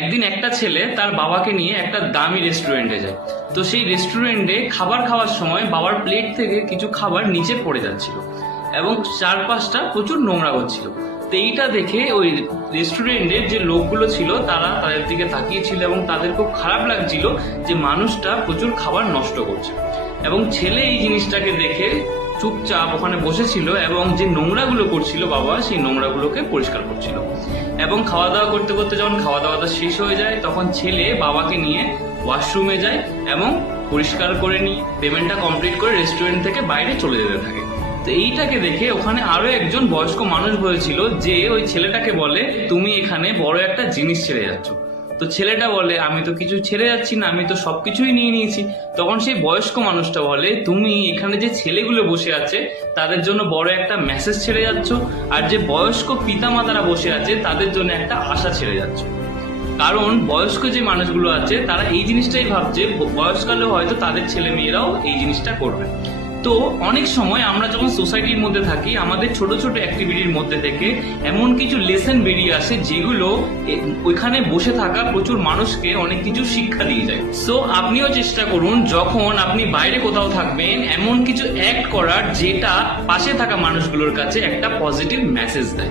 একদিন একটা ছেলে তার বাবাকে নিয়ে একটা দামি রেস্টুরেন্টে যায়। তো সেই রেস্টুরেন্টে খাবার খাওয়ার সময় বাবার প্লেট থেকে কিছু খাবার নিচে পড়ে যাচ্ছিল এবং চারপাশটা প্রচুর নোংরা হচ্ছিল। তো এইটা দেখে ওই রেস্টুরেন্টের যে লোকগুলো ছিল তারা তাদের দিকে তাকিয়েছিল এবং তাদের খুব খারাপ লাগছিল যে মানুষটা প্রচুর খাবার নষ্ট করছে। এবং ছেলে এই জিনিসটাকে দেখে চুপচাপ ওখানে বসেছিল এবং যে নোংরাগুলো করছিল বাবা সেই নোংরাগুলোকে পরিষ্কার করছিল। এবং খাওয়া দাওয়া করতে করতে যখন খাওয়া দাওয়াটা শেষ হয়ে যায় তখন ছেলে বাবাকে নিয়ে ওয়াশরুমে যায় এবং পরিষ্কার করে নিয়ে পেমেন্টটা কমপ্লিট করে রেস্টুরেন্ট থেকে বাইরে চলে যেতে থাকে। তো এইটাকে দেখে ওখানে আরো একজন বয়স্ক মানুষ বলেছিল যে ওই ছেলেটাকে বলে, তুমি এখানে বড় একটা জিনিস ছেড়ে যাচ্ছ। তো ছেলেটা বলে, আমি তো কিছু ছেড়ে যাচ্ছি না, আমি তো সবকিছুই নিয়ে নিয়েছি। তখন সেই বয়স্ক মানুষটা বলে, তুমি এখানে যে ছেলেগুলো বসে আছে তাদের জন্য বড় একটা মেসেজ ছেড়ে যাচ্ছ, আর যে বয়স্ক পিতা মাতারা বসে আছে তাদের জন্য একটা আশা ছেড়ে যাচ্ছ। কারণ বয়স্ক যে মানুষগুলো আছে তারা এই জিনিসটাই ভাবছে বয়সকালে হয়তো তাদের ছেলে মেয়েরাও এই জিনিসটা করবে। তো অনেক সময় আমরা যখন সোসাইটির মধ্যে থাকি আমাদের ছোট ছোট অ্যাক্টিভিটির মধ্যে থেকে এমন কিছু লেসন বেরিয়ে আসে যেগুলো ওইখানে বসে থাকা প্রচুর মানুষকে অনেক কিছু শিক্ষা দিয়ে যায়। সো আপনিও চেষ্টা করুন যখন আপনি বাইরে কোথাও থাকবেন এমন কিছু অ্যাক্ট করার যেটা পাশে থাকা মানুষগুলোর কাছে একটা পজিটিভ মেসেজ দেয়।